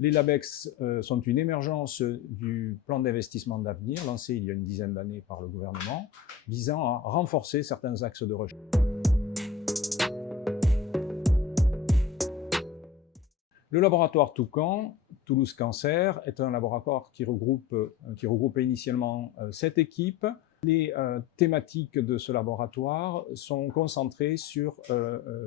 Les LabEx sont une émergence du plan d'investissement d'avenir lancé il y a une dizaine d'années par le gouvernement, visant à renforcer certains axes de recherche. Le laboratoire Toucan, Toulouse Cancer, est un laboratoire qui regroupait initialement 7 équipes. Les thématiques de ce laboratoire sont concentrées sur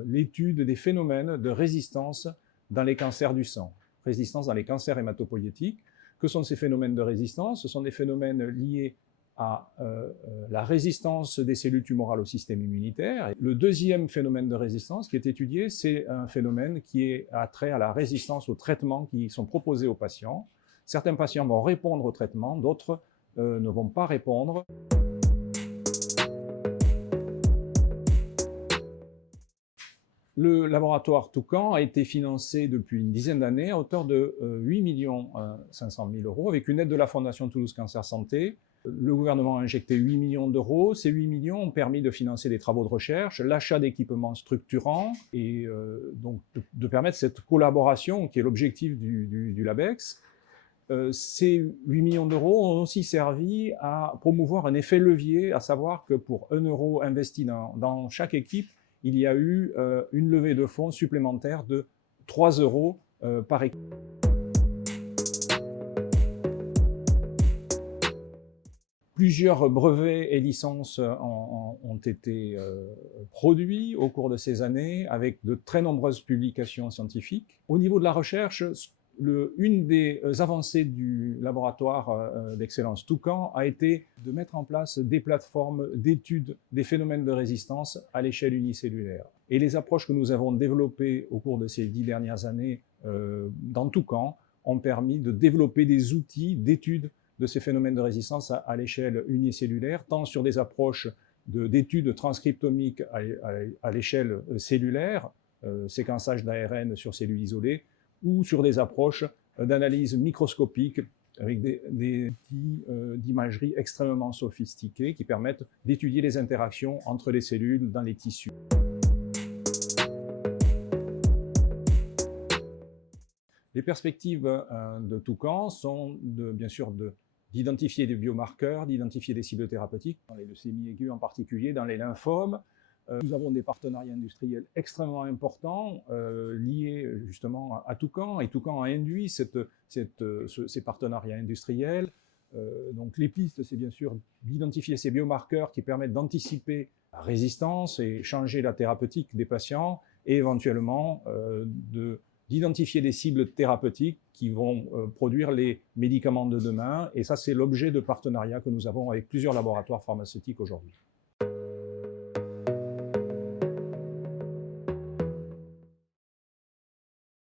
l'étude des phénomènes de résistance dans les cancers du sang, résistance dans les cancers hématopoïétiques. Que sont ces phénomènes de résistance? Ce sont des phénomènes liés à la résistance des cellules tumorales au système immunitaire. Le deuxième phénomène de résistance qui est étudié, c'est un phénomène qui a trait à la résistance aux traitements qui sont proposés aux patients. Certains patients vont répondre au traitement, d'autres ne vont pas répondre. Le laboratoire Toucan a été financé depuis une dizaine d'années à hauteur de 8 500 000 € avec une aide de la Fondation Toulouse Cancer Santé. Le gouvernement a injecté 8 millions d'euros. Ces 8 millions ont permis de financer des travaux de recherche, l'achat d'équipements structurants et donc de permettre cette collaboration qui est l'objectif du LabEx. Ces 8 millions d'euros ont aussi servi à promouvoir un effet levier, à savoir que pour 1 euro investi dans chaque équipe, il y a eu une levée de fonds supplémentaire de 3 € par équipe. Plusieurs brevets et licences ont été produits au cours de ces années avec de très nombreuses publications scientifiques. Au niveau de la recherche, une des avancées du laboratoire d'excellence Toucan a été de mettre en place des plateformes d'études des phénomènes de résistance à l'échelle unicellulaire. Et les approches que nous avons développées au cours de ces 10 dernières années dans Toucan ont permis de développer des outils d'études de ces phénomènes de résistance à l'échelle unicellulaire, tant sur des approches d'études transcriptomiques à l'échelle cellulaire, séquençage d'ARN sur cellules isolées, ou sur des approches d'analyse microscopique avec des outils d'imagerie extrêmement sophistiqués qui permettent d'étudier les interactions entre les cellules dans les tissus. Les perspectives de Toucan sont bien sûr d'identifier des biomarqueurs, d'identifier des cibles thérapeutiques, dans les leucémies aiguës en particulier, dans les lymphomes. Nous avons des partenariats industriels extrêmement importants liés justement à Toucan, et Toucan a induit ces partenariats industriels. Donc les pistes, c'est bien sûr d'identifier ces biomarqueurs qui permettent d'anticiper la résistance et changer la thérapeutique des patients, et éventuellement d'identifier des cibles thérapeutiques qui vont produire les médicaments de demain. Et ça, c'est l'objet de partenariats que nous avons avec plusieurs laboratoires pharmaceutiques aujourd'hui.